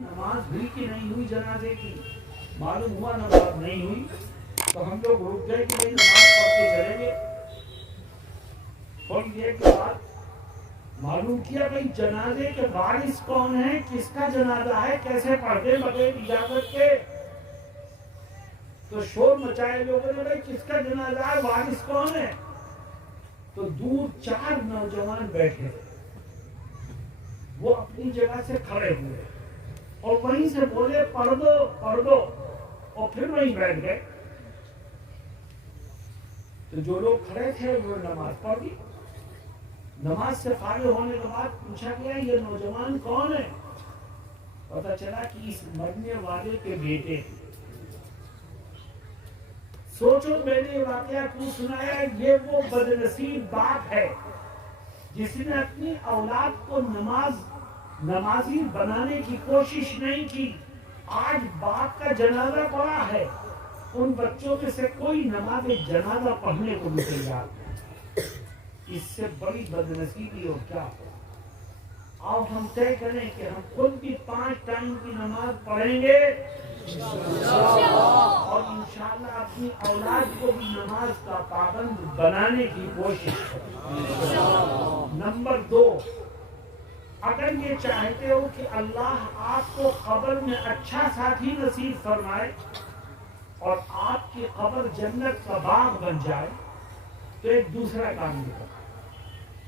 نماز ہوئی کہ نہیں ہوئی جنازے کی؟ معلوم ہوا نماز نہیں ہوئی تو ہم لوگ رک گئے کہ بھائی نماز پڑھ کے چلیں گے. تھوڑی دیر کے بعد معلوم کیا بھائی جنازے کے وارث کون ہے, کس کا جنازہ ہے, کیسے پڑھتے بغیر اجازت کے. تو شور مچائے لوگوں نے, بھائی کس کا جنازہ ہے, وارث کون ہے. تو دور 4 نوجوان بیٹھے, وہ اپنی جگہ سے کھڑے ہوئے اور وہیں سے بولے پڑھ دو پڑھ دو, اور پھر وہیں بیٹھ گئے. تو جو لوگ کھڑے تھے وہ نماز پڑھ دی. نماز سے فارغ ہونے کے بعد پوچھا گیا یہ نوجوان کون ہے. پتا چلا کہ اس مرنے والے کے بیٹے. سوچو میں نے واقعہ کیوں سنایا. یہ وہ بدنصیب باپ ہے جس نے اپنی اولاد کو نمازی بنانے کی کوشش نہیں کی. آج باپ کا جنازہ پڑا ہے, ان بچوں میں سے کوئی نماز جنازہ پڑھنے کو نہیں تیار. اس سے بڑی بدنصیبی اور کیا ہو. آؤ ہم طے کریں کہ ہم خود بھی 5 ٹائم کی نماز پڑھیں گے اور انشاءاللہ اپنی اولاد کو بھی نماز کا پابند بنانے کی کوشش کریں. نمبر 2, اگر یہ چاہتے ہو کہ اللہ آپ کو قبر میں اچھا ساتھی نصیب فرمائے اور آپ کی قبر جنت کا باغ بن جائے, تو ایک دوسرا کام یہ کرو.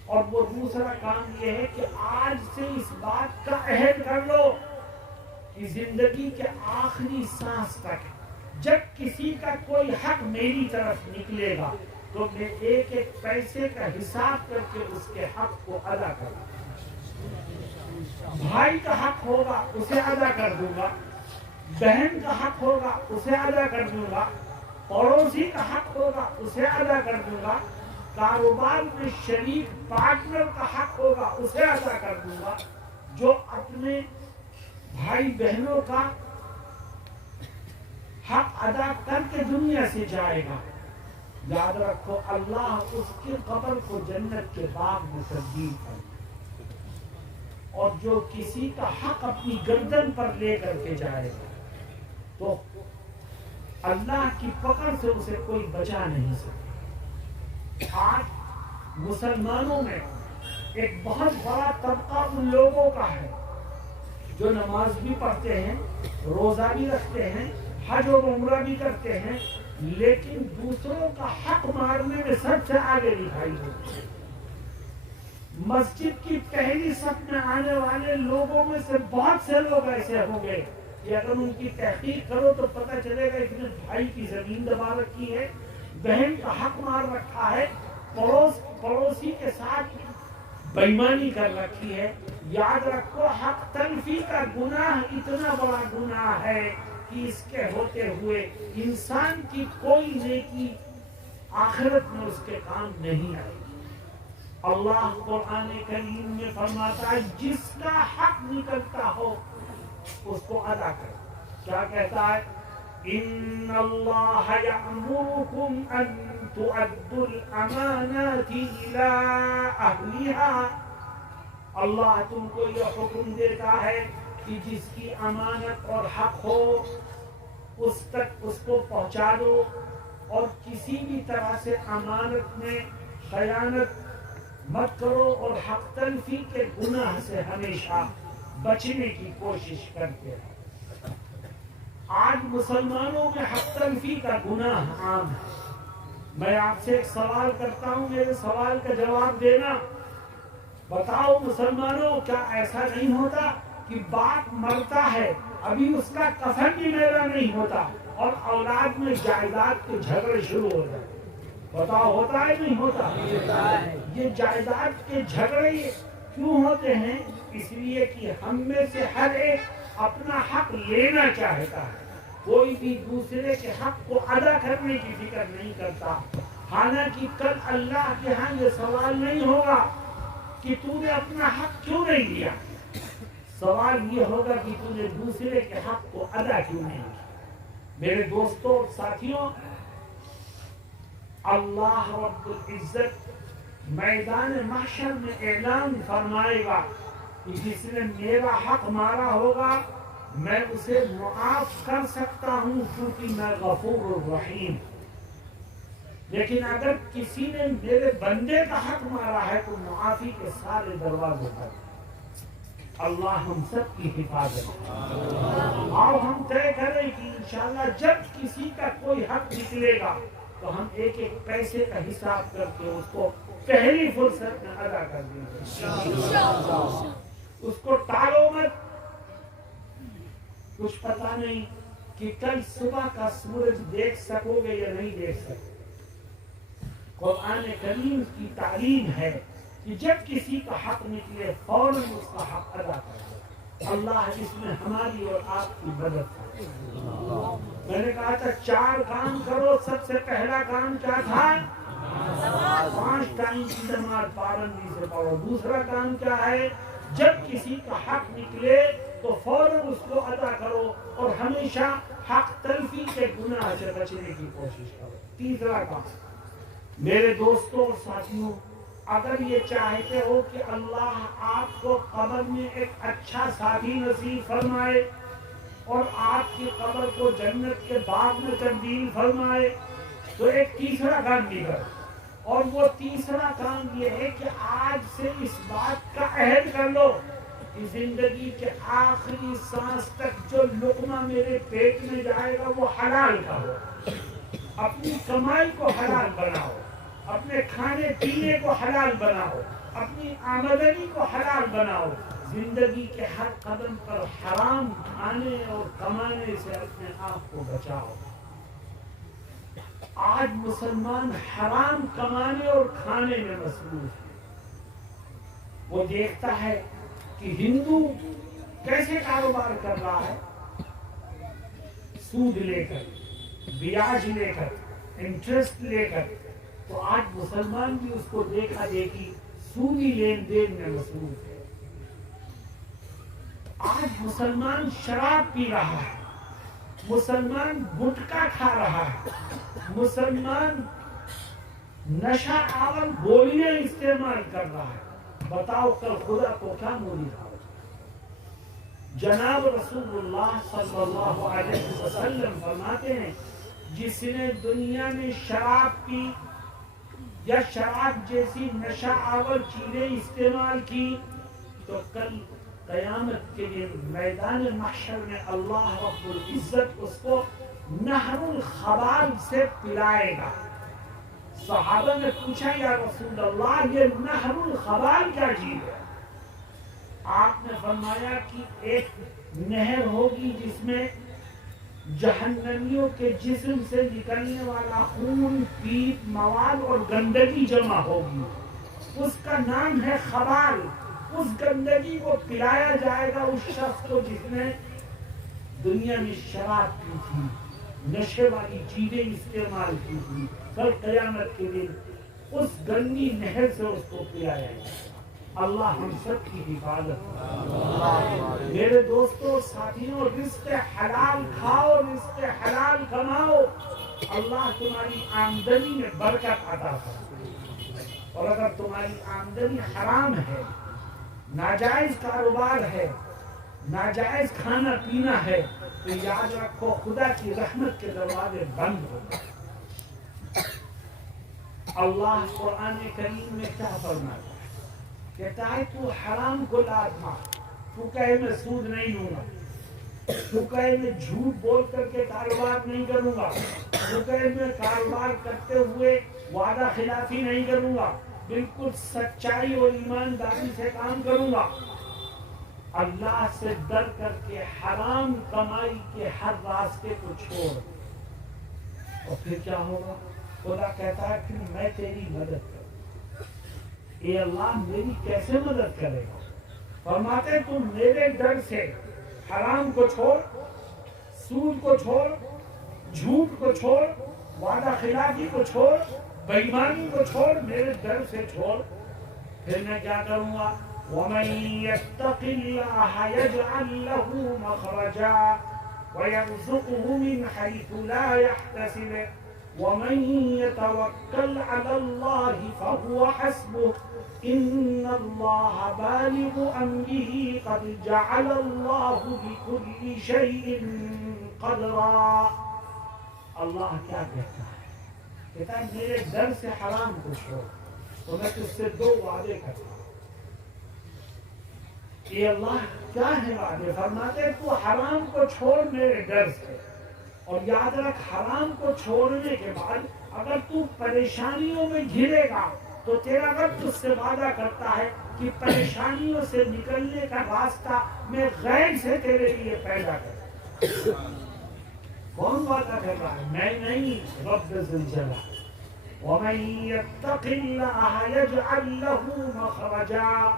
اور وہ دوسرا کام یہ ہے کہ آج سے اس بات کا عہد کر لو کہ زندگی کے آخری سانس تک جب کسی کا کوئی حق میری طرف نکلے گا تو میں ایک ایک پیسے کا حساب کر کے اس کے حق کو ادا کروں. بھائی کا حق ہوگا اسے ادا کر دوں گا, بہن کا حق ہوگا اسے ادا کر دوں گا, پڑوسی کا حق ہوگا اسے ادا کر دوں گا, کاروبار میں شریک پارٹنر کا حق ہوگا اسے ادا کر دوں گا. جو اپنے بھائی بہنوں کا حق ادا کر کے دنیا سے جائے گا, یاد رکھو اللہ اس کی قبر کو جنت کے باغ میں تبدیل کرے. اور جو کسی کا حق اپنی گردن پر لے کر کے جائے گا تو اللہ کی پکڑ سے اسے کوئی بچا نہیں سکتا. آج مسلمانوں میں ایک بہت بڑا طبقہ ان لوگوں کا ہے جو نماز بھی پڑھتے ہیں, روزہ بھی رکھتے ہیں, حج اور عمرہ بھی کرتے ہیں, لیکن دوسروں کا حق مارنے میں سب سے آگے دکھائی ہوتی ہے. مسجد کی پہلی صف میں آنے والے لوگوں میں سے بہت سے لوگ ایسے ہوں گے کہ اگر ان کی تحقیق کرو تو پتہ چلے گا اتنے بھائی کی زمین دبا رکھی ہے, بہن کا حق مار رکھا ہے, پڑوسی کے ساتھ بےایمانی کر رکھی ہے. یاد رکھو حق تلفی کا گناہ اتنا بڑا گناہ ہے کہ اس کے ہوتے ہوئے انسان کی کوئی نیکی آخرت میں اس کے کام نہیں آئے گی. اللہ قرآن کریم میں فرماتا ہے جس کا حق نکلتا ہو اس کو ادا کرو. کیا کہتا ہے؟ ان اللہ یأمرکم ان تؤدوا الامانات الى اہلها. اللہ تم کو یہ حکم دیتا ہے کہ جس کی امانت اور حق ہو اس تک اس کو پہنچا دو, اور کسی بھی طرح سے امانت میں خیانت مت کرو, اور حق تلفی کے گناہ سے ہمیشہ بچنے کی کوشش کرتے رہو. آج مسلمانوں میں حق تلفی کا گناہ عام ہے. میں آپ سے ایک سوال کرتا ہوں, میرے سوال کا جواب دینا. بتاؤ مسلمانوں, کیا ایسا نہیں ہوتا کہ باپ مرتا ہے ابھی اس کا کفن بھی میرا نہیں ہوتا اور اولاد میں جائیداد کے جھگڑے شروع ہو جائے؟ بتاؤ ہوتا ہے نہیں ہوتا؟ یہ جائیداد کے جھگڑے کیوں ہوتے ہیں؟ اس لیے کہ ہم میں سے ہر ایک اپنا حق لینا چاہتا ہے, کوئی بھی دوسرے کے حق کو ادا کرنے کی فکر نہیں کرتا. حالانکہ کل اللہ کے ہاں یہ سوال نہیں ہوگا کہ تو نے اپنا حق کیوں نہیں دیا, سوال یہ ہوگا کہ تو نے دوسرے کے حق کو ادا کیوں نہیں کیا. میرے دوستوں اور ساتھیوں, اللہ رب العزت میدان محشر میں اعلان فرمائے گا کہ جس نے میرا حق مارا ہوگا میں اسے معاف کر سکتا ہوں کیونکہ میں غفور الرحیم، لیکن اگر کسی نے میرے بندے کا حق مارا ہے تو معافی کے سارے دروازے پر۔ اللہ ہم سب کی حفاظت۔ اور ہم طے کریں کہ انشاءاللہ جب کسی کا کوئی حق نکلے گا تو ہم ایک ایک پیسے کا حساب کر کے اس کو پہلی فرصت میں ادا کر دیں گے، اس کو ٹالو مت۔ کچھ پتا نہیں کہ کل صبح کا سورج دیکھ سکو گے یا نہیں دیکھ سکو۔ قرآن کریم کی تعلیم ہے کہ جب کسی کا حق نکلے فوراً اس کا حق ادا کرو۔ اللہ اس میں ہماری اور آپ کی مدد کرے۔ میں نے کہا تھا 4 کام کرو، سب سے پہلا کام کیا تھا؟ 5 ٹائم کی نماز پابندی سے پڑھو۔ دوسرا کام کیا ہے؟ جب کسی کا حق نکلے تو فوراً اس کو ادا کرو اور ہمیشہ حق تلفی کے گناہ سے بچنے کی کوشش کرو۔ تیسرا کام، میرے دوستوں اور ساتھیوں، اگر یہ چاہتے ہو کہ اللہ آپ کو قبر میں ایک اچھا ساتھی نصیب فرمائے اور آپ کی قبر کو جنت کے باغ میں تبدیل فرمائے تو ایک تیسرا کام بھی کرو، اور وہ تیسرا کام یہ ہے کہ آج سے اس بات کا عہد کر لو کہ زندگی کے آخری سانس تک جو لقمہ میرے پیٹ میں جائے گا وہ حلال کا ہو۔ اپنی کمائی کو حلال بناؤ، اپنے کھانے پینے کو حلال بناؤ، اپنی آمدنی کو حلال بناؤ۔ زندگی کے ہر قدم پر حرام کھانے اور کمانے سے اپنے آپ کو بچاؤ۔ آج مسلمان حرام کمانے اور کھانے میں مصروف ہے۔ وہ دیکھتا ہے کہ ہندو کیسے کاروبار کر رہا ہے، سود لے کر، بیاج لے کر، انٹرسٹ لے کر، تو آج مسلمان بھی اس کو دیکھا دیکھی سودی لین دین میں مصروف ہے۔ آج مسلمان شراب پی رہا ہے، مسلمان گٹکا کھا رہا ہے، مسلمان نشہ آور گولیاں استعمال کر رہا ہے۔ بتاؤ کل خدا کو کیا موری کھا۔ جناب رسول اللہ صلی اللہ علیہ وسلم فرماتے ہیں جس نے دنیا میں شراب پی یا شراب جیسی نشہ آور چیزیں استعمال کی تو کل قیامت کے دن میدان محشر میں اللہ رب العزت اس کو نہر الخبال سے پلائے گا۔ صحابہ نے پوچھا یا رسول اللہ یہ نہر الخبال کیا چیز ہے؟ آپ نے فرمایا کہ ایک نہر ہوگی جس میں جہنمیوں کے جسم سے نکلنے والا خون، پیپ، مواد اور گندگی جمع ہوگی، اس کا نام ہے خبال۔ اس گندگی کو پلایا جائے گا اس شخص کو جس نے دنیا میں شراب پی تھی، نشے والی چیزیں استعمال کی تھی۔ کل قیامت کے دن اس گندی نہر سے اس کو پلایا جائے گا۔ اللہ ہم سب کی حفاظت کرے۔ میرے دوستوں ساتھیوں، رزق حلال کھاؤ، رزق حلال کماؤ، اللہ تمہاری آمدنی میں برکت عطا کرے۔ اور اگر تمہاری آمدنی حرام ہے، ناجائز کاروبار ہے، ناجائز کھانا پینا ہے تو یاد رکھو خدا کی رحمت کے دروازے بند ہو گئے۔ اللہ قرآن کریم میں کیا فرماتا ہے؟ کہتا ہے تو حرام کو لات مار، تو کہے میں سود نہیں لوں گا، تو کہے میں جھوٹ بول کر کے کاروبار نہیں کروں گا، تو کہے میں کاروبار کرتے ہوئے وعدہ خلافی نہیں کروں گا، بالکل سچائی اور ایمانداری سے کام کروں گا۔ اللہ سے ڈر کر کے حرام کمائی کے ہر راستے کو چھوڑ، اور پھر کیا ہوگا؟ خدا کہتا ہے پھر میں تیری مدد کروں۔ اے اللہ میری کیسے مدد کرے گا؟ فرماتے تم میرے ڈر سے حرام کو چھوڑ، سود کو چھوڑ، جھوٹ کو چھوڑ، وعدہ خلافی کو چھوڑ، بے ایمانی کو چھوڑ، میرے ڈر سے چھوڑ، پھر میں کیا کروں گا؟ وَمَن يَتَّقِ اللَّهَ يَجْعَل لَّهُ مَخْرَجًا وَيَرْزُقْهُ مِنْ حَيْثُ لَا يَحْتَسِبُ۔ وَمَن يَتَوَكَّلْ عَلَى اللَّهِ فَهُوَ حَسْبُهُ إِنَّ اللَّهَ بَالِغُ أَمْرِهِ قَدْ جَعَلَ اللَّهُ بِكُلِّ شَيْءٍ قَدْرًا۔ اللہ کیا کہتا ہے؟ کہتا ہے میرے ڈر سے حرام کو چھوڑ تو میں تجھ سے 2 وعدے کرتا ہوں۔ یہ اللہ کیا ہے وعدے؟ فرماتے تو حرام کو چھوڑ میرے ڈر سے، اور یاد رکھ حرام کو چھوڑنے کے بعد اگر تو پریشانیوں میں گھرے گا تو تیرا رب تجھ سے وعدہ کرتا ہے کہ پریشانیوں سے نکلنے کا راستہ میں غیر سے تیرے لیے پیدا کروں۔ کون وعدہ کر رہا ہے؟ میں نہیں، رب ذوالجلال۔ وَمَن يَتَّقِ اللَّهَ يَجْعَل لَّهُ مَخْرَجًا۔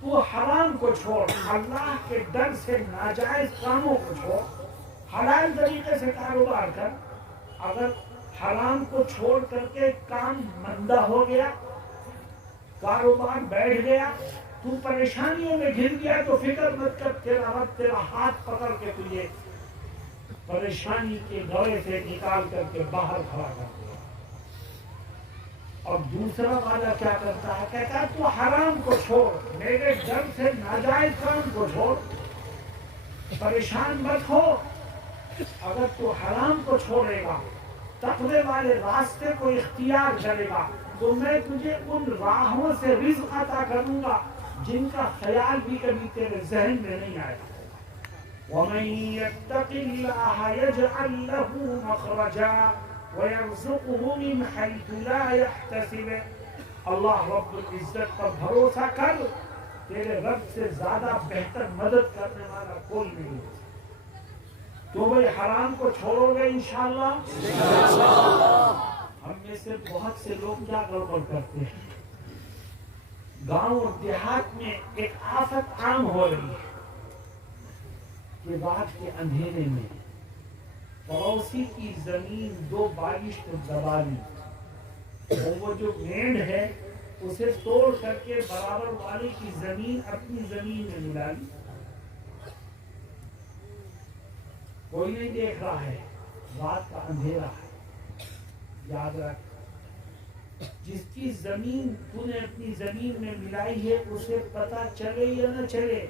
تو حرام کو چھوڑ، اللہ کے ڈر سے ناجائز کاموں کو چھوڑ، حلال طریقے سے کاروبار کر۔ اگر حرام کو چھوڑ کر کے کام مندہ ہو گیا، کاروبار بیٹھ گیا، تو پریشانیوں میں گر گیا تو فکر مت کر، تیرا رب تیرا ہاتھ پکڑ کے تجھے پریشانی کے گڑھے سے نکال کر کے باہر کھڑا کر دیا۔ اور دوسرا وعدہ کیا کرتا ہے؟ کہتا ہے تو حرام کو چھوڑ، میرے ڈر سے ناجائز کام کو چھوڑ، پریشان مت ہو۔ اگر تو حرام کو چھوڑے گا، تقوی والے راستے کو اختیار کرے گا، تو میں تجھے ان راہوں سے رزق عطا کروں گا جن کا خیال بھی کبھی تیرے ذہن میں نہیں آیا۔ وَمَن يَتَّقِ اللَّهَ يَجْعَل لَّهُ مَخْرَجًا وَيَرْزُقْهُ مِنْ حَيْثُ لَا يَحْتَسِبُ۔ اللہ رب العزت پر بھروسہ کر، تیرے رب سے زیادہ بہتر مدد کرنے والا کوئی نہیں ہے۔ تو بھئی حرام کو چھوڑو گے انشاءاللہ؟ ہم میں سے بہت سے لوگ کیا گڑبڑ کرتے ہیں، گاؤں اور دیہات میں ایک آفت عام ہو رہی ہے کہ رات کے اندھیرے میں پڑوسی کی زمین 2 بارش کو دبا لی، اور وہ جو گینڈ ہے اسے توڑ کر کے برابر والے کی زمین اپنی زمین میں ملا لی۔ کوئی نہیں دیکھ رہا ہے، رات کا اندھیرا ہے۔ یاد رکھ، جس کی زمین تو نے اپنی زمین میں ملائی ہے اسے پتہ چلے یا نہ چلے،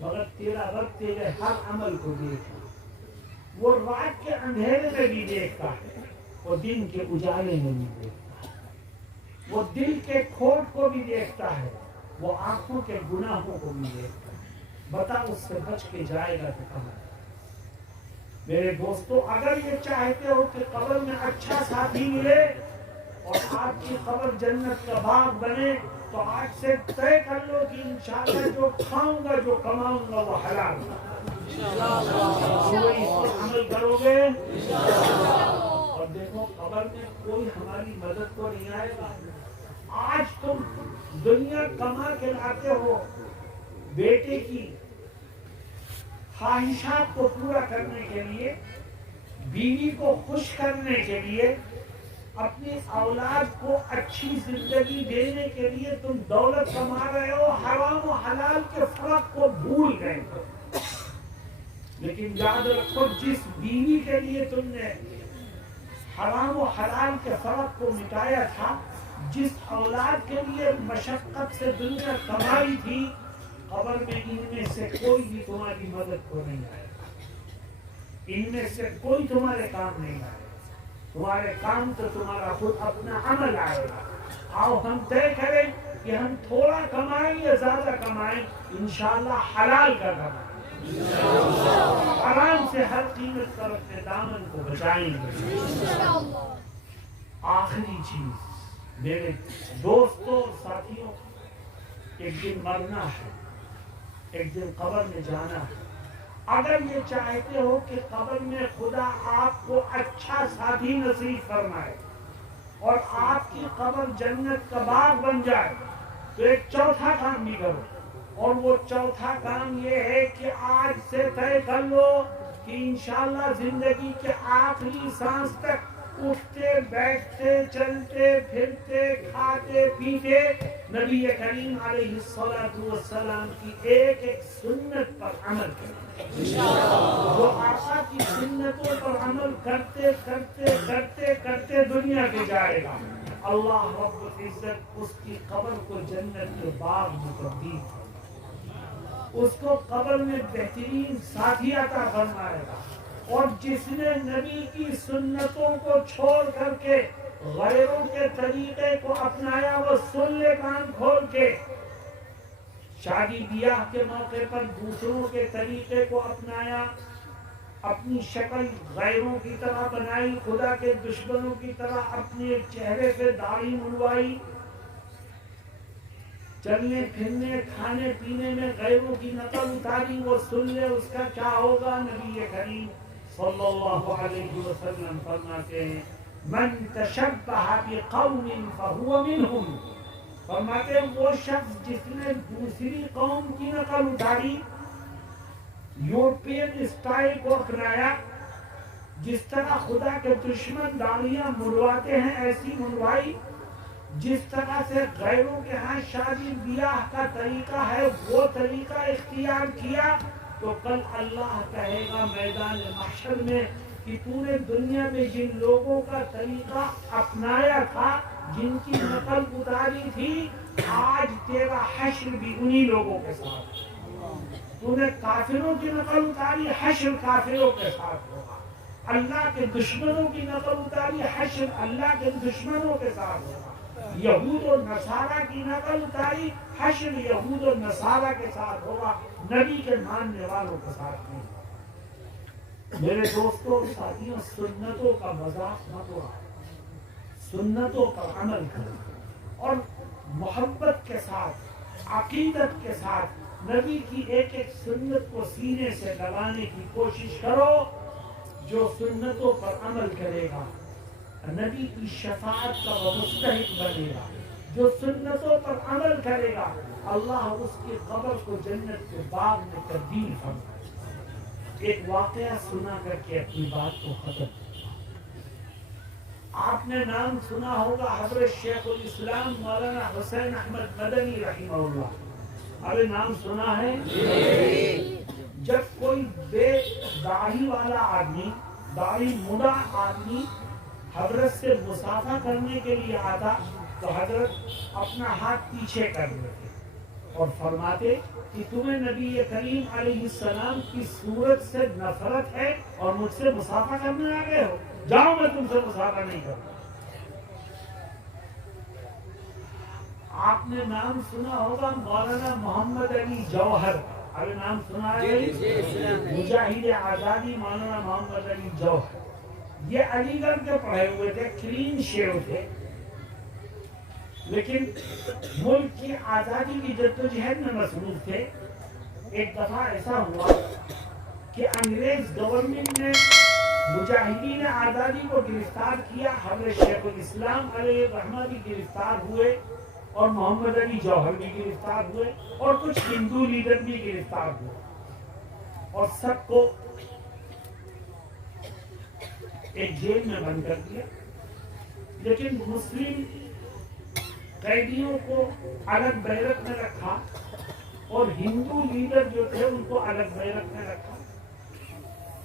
مگر تیرا رب تیرے ہر عمل کو دیکھتا، وہ رات کے اندھیرے میں بھی دیکھتا ہے، وہ دن کے اجالے میں بھی دیکھتا ہے، وہ دل کے کھوٹ کو بھی دیکھتا ہے، وہ آنکھوں کے گناہوں کو بھی دیکھتا ہے۔ بتا اس سے بچ کے جائے گا تو کہاں؟ میرے دوستو، اگر یہ چاہتے ہو کہ قبر میں اچھا ساتھی ملے اور آپ کی قبر جنت کا باغ بنے، تو آج سے طے کر لو کہ انشاءاللہ جو کھاؤں گا، جو کماؤں گا، وہ حلال عمل کرو گے۔ اور دیکھو، قبر میں کوئی ہماری مدد کو نہیں آئے گا۔ آج تم دنیا کما کے لاتے ہو، بیٹے کی خواہشات کو پورا کرنے کے لیے، بیوی کو خوش کرنے کے لیے، اپنی اولاد کو اچھی زندگی دینے کے لیے تم دولت کما رہے ہو، حرام و حلال کے فرق کو بھول گئے۔ لیکن یاد رکھو، جس بیوی کے لیے تم نے حرام و حلال کے فرق کو مٹایا تھا، جس اولاد کے لیے مشقت سے دنیا کمائی تھی، قبر میں ان میں سے کوئی بھی تمہاری مدد کو نہیں آئے گا، ان میں سے کوئی تمہارے کام نہیں آئے گا۔ تمہارے کام تو تمہارا خود اپنا عمل آئے گا۔ آؤ ہم طے کریں کہ ہم تھوڑا کمائیں یا زیادہ کمائیں، انشاءاللہ حلال کا کمائیں، حرام سے ہر قیمت پر اپنے دامن کو بچائیں گے۔ آخری چیز میرے دوستوں اور ساتھیوں، ایک دن مرنا ہے، ایک دن قبر میں جانا ہے۔ اگر یہ چاہتے ہو کہ قبر میں خدا آپ کو اچھا ساتھی نصیب فرمائے اور آپ کی قبر جنت کا باغ بن جائے، تو ایک چوتھا کام بھی کرو، اور وہ چوتھا کام یہ ہے کہ آج سے طے کر لو کہ انشاءاللہ زندگی کے آخری سانس تک اٹھتے بیٹھتے چلتے پھرتے کھاتے پیتے نبی کریم علیہ الصلوۃ والسلام کی ایک ایک سنت پر عمل کریں. جو آقا کی سنتوں پر عمل کرتے کرتے کرتے کرتے دنیا کے جائے گا، اللہ رب العزت اس کی قبر کو جنت کے باغ میں تبدیل کرے، اس کو قبر میں بہترین ساتھی عطا فرمائے گا. اور جس نے نبی کی سنتوں کو چھوڑ کر کے غیروں کے طریقے کو اپنایا، وہ سن لے کان کھول کے. شادی بیاہ کے موقع پر دوسروں کے طریقے کو اپنایا، اپنی شکل غیروں کی طرح بنائی، خدا کے دشمنوں کی طرح اپنے چہرے سے داڑھی منڈوائی، چلنے پھرنے کھانے پینے میں غیروں کی نقل اتاری، وہ سن لے اس کا کیا ہوگا. نبی کریم صلی اللہ علیہ وسلم فرماتے ہیں من تشبہ بقوم فہو منہم. فرماتے ہیں وہ شخص جس نے دوسری قوم کی نقل اتاری، یورپین اسٹائل کو اپنایا، جس طرح خدا کے دشمن داڑیاں منڈواتے ہیں ایسی منڈوائی، جس طرح سے غیروں کے ہاں شادی بیاہ کا طریقہ ہے وہ طریقہ اختیار کیا، تو کل اللہ کہے گا میدان محشر میں کہ تو نے دنیا میں جن لوگوں کا طریقہ اپنایا تھا، جن کی نقل اتاری تھی، آج تیرا حشر بھی انہی لوگوں کے ساتھ. تو نے کافروں کی نقل اتاری، حشر کافروں کے ساتھ ہوگا. اللہ کے دشمنوں کی نقل اتاری، حشر اللہ کے دشمنوں کے ساتھ ہوگا. یہود و نصارہ کی نقل اتاری، حشر یہود و نصارہ کے ساتھ ہوگا، نبی کے ماننے والوں کے ساتھ نہیں. میرے دوستوں ساتھیوں، سنتوں کا مذاق مت اڑائیں، سنتوں پر عمل کریں اور محبت کے ساتھ، عقیدت کے ساتھ نبی کی ایک ایک سنت کو سینے سے لگانے کی کوشش کرو. جو سنتوں پر عمل کرے گا نبی کی شفاعت کا وہ مستحق بنے گا. جو سنتوں پر عمل کرے گا اللہ اس کی قبر کو جنت کے باغ میں تبدیل فرمائے. ایک واقعہ سنا کر کے اپنی بات کو ختم. آپ نے نام سنا ہوگا حضرت شیخ الاسلام مولانا حسین احمد مدنی رحمہ اللہ. ابھی نام سنا ہے؟ جب کوئی بے داڑھی والا آدمی، داڑھی مڈا آدمی حضرت سے مصافحہ کرنے کے لیے آتا تو حضرت اپنا ہاتھ پیچھے کر دیتے اور فرماتے کہ تمہیں نبی کریم علیہ السلام کی صورت سے نفرت ہے اور مجھ سے مصافحہ کرنے آ گئے ہو، جاؤ میں تم سے مصافحہ نہیں کروں. آپ نے نام سنا ہوگا مولانا محمد علی جوہر. ابھی نام سنا ہے؟ مجاہد آزادی مولانا محمد علی جوہر. یہ علی گڑھ کے پڑھے ہوئے تھے، کلین شیو تھے، لیکن ملک کی آزادی کی جدوجہد میں مصروف تھے. ایک دفعہ ایسا ہوا کہ انگریز گورنمنٹ نے مجاہدین آزادی کو گرفتار کیا. حضرت شیخ الاسلام علیہ الرحمہ بھی گرفتار ہوئے اور محمد علی جوہر بھی گرفتار ہوئے اور کچھ ہندو لیڈر بھی گرفتار ہوئے اور سب کو ایک جیل میں بند کر دیا. لیکن مسلم قیدیوں کو الگ بیرک میں رکھا اور ہندو لیڈر جو تھے ان کو الگ بیرک میں رکھا.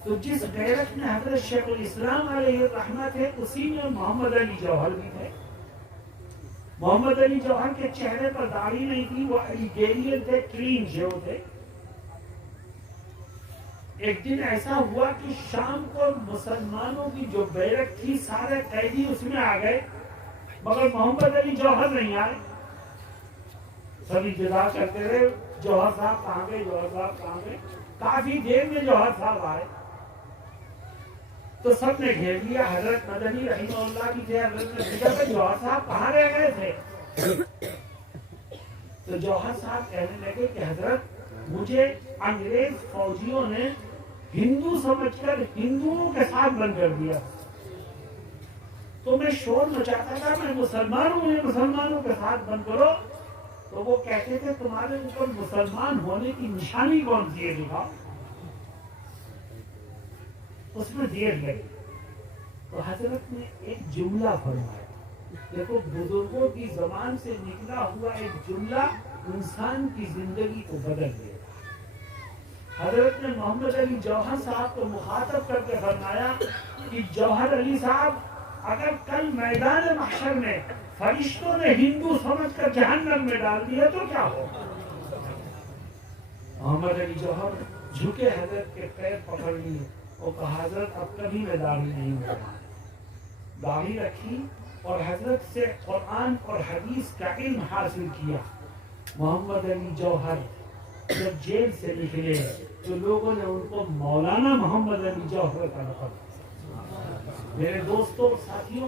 تو جس بیرک میں حضرت شیخ الاسلام علیہ الرحمہ تھے اسی میں محمد علی جوہر بھی تھے. محمد علی جوہر کے چہرے پر داڑھی نہیں تھی، وہ الجیرین تھے، کلین شیو تھے. ایک دن ایسا ہوا کہ شام کو مسلمانوں کی جو بیرک تھی سارے قیدی اس میں آ گئے مگر محمد علی جوہر نہیں آئے. سبھی انتظار کرتے رہے جوہر صاحب کہاں گئے، جوہر صاحب کہاں گئے. کافی دیر میں جوہر صاحب آئے تو سب نے گھیر لیا. حضرت مدنی رحمہ اللہ بھی تھے. حضرت نے پوچھا کہ جوہر صاحب کہاں رہ گئے تھے؟ تو جوہر صاحب کہنے لگے کہ حضرت مجھے انگریز فوجیوں نے ہندو سمجھ کر ہندوؤں کے ساتھ بند کر دیا تو میں شور مچاتا تھا میں مسلمان ہوں، مجھے مسلمانوں کے ساتھ بند کرو. تو وہ کہتے تھے تمہارے اوپر مسلمان ہونے کی نشانی کون سی ہے دکھاؤ. اس میں دیر لگی تو حضرت نے ایک جملہ فرمایا دیکھو بزرگوں کی زبان سے نکلا ہوا ایک جملہ انسان کی زندگی کو بدل دے گا۔ حضرت نے محمد علی جوہر صاحب کو مخاطب کر کے فرمایا کہ جوہر علی صاحب، اگر کل میدان محشر میں فرشتوں نے ہندو سمجھ کر جہنم میں ڈال دیا تو کیا ہو؟ محمد علی جوہر جھکے حضرت کے پیر پکڑ لیے اور کہا حضرت اب کبھی میں داڑھی نہیں ہوگا۔ داڑھی رکھی اور حضرت سے قرآن اور حدیث کا علم حاصل کیا۔ محمد علی جوہر جب جیل سے نکلے تو لوگوں نے ان کو مولانا محمد علی جوہر کا لقب دیا۔ میرے دوستوں ساتھیوں،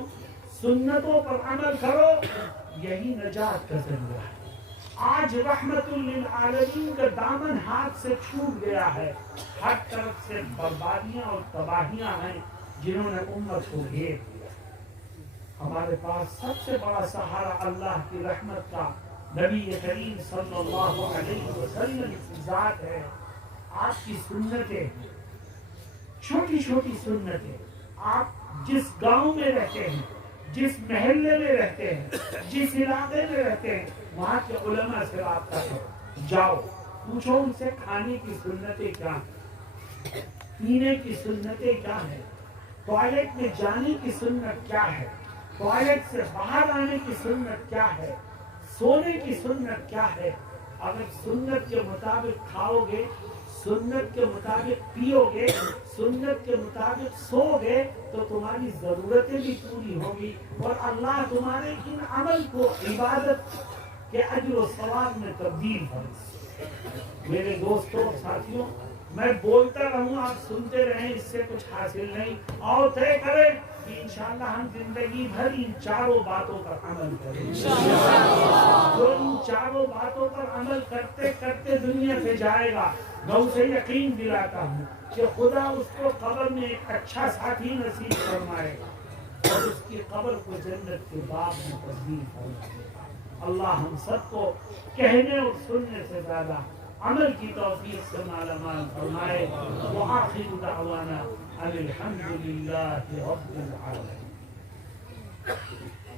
سنتوں پر عمل کرو، یہی نجات کا ذریعہ ہے۔ آج رحمت للعالمین کا دامن ہاتھ سے چھوٹ گیا ہے، ہر طرف سے بربادیاں اور تباہیاں ہیں جنہوں نے امت کو گھیر دیا۔ ہمارے پاس سب سے بڑا سہارا اللہ کی رحمت کا نبی کریم صلی اللہ علیہ وسلم کی ذات ہے۔ آپ کی سنتیں، چھوٹی چھوٹی سنتیں، آپ جس گاؤں میں رہتے ہیں، جس محلے میں رہتے ہیں، جس علاقے میں رہتے ہیں، وہاں کے علماء سے رابطہ کرو، جاؤ پوچھو ان سے کھانے کی سنتیں کیا ہیں، پینے کی سنتیں کیا ہیں، ٹوائلٹ میں جانے کی سنت کیا ہے، ٹوائلٹ سے باہر آنے کی سنت کیا ہے، سونے کی سنت کیا ہے۔ اگر سنت کے مطابق کھاؤ گے، سنت کے مطابق پیو گے، سنت کے مطابق سو گے تو تمہاری ضرورتیں بھی پوری ہوگی اور اللہ تمہارے ان عمل کو عبادت کے اجر و ثواب میں تبدیل کرے۔ میرے دوستوں ساتھیوں، میں بولتا رہوں آپ سنتے رہیں، اس سے کچھ حاصل نہیں، اور طے کریں کہ انشاءاللہ ہم زندگی بھر ان چاروں باتوں پر عمل کریں۔ جو ان چاروں باتوں پر عمل کرتے کرتے دنیا سے جائے گا، میں اسے یقین دلاتا ہوں کہ خدا اس کو قبر میں ایک اچھا ساتھی نصیب فرمائے گا اور اس کی قبر کو جنت کے باغ میں تبدیل فرمائے گا۔ اللہ ہم سب کو کہنے اور سننے سے زیادہ عمل کی توفیق سے مالا مال فرمائے۔ وآخر دعوانا ان الحمد للہ رب العالمین۔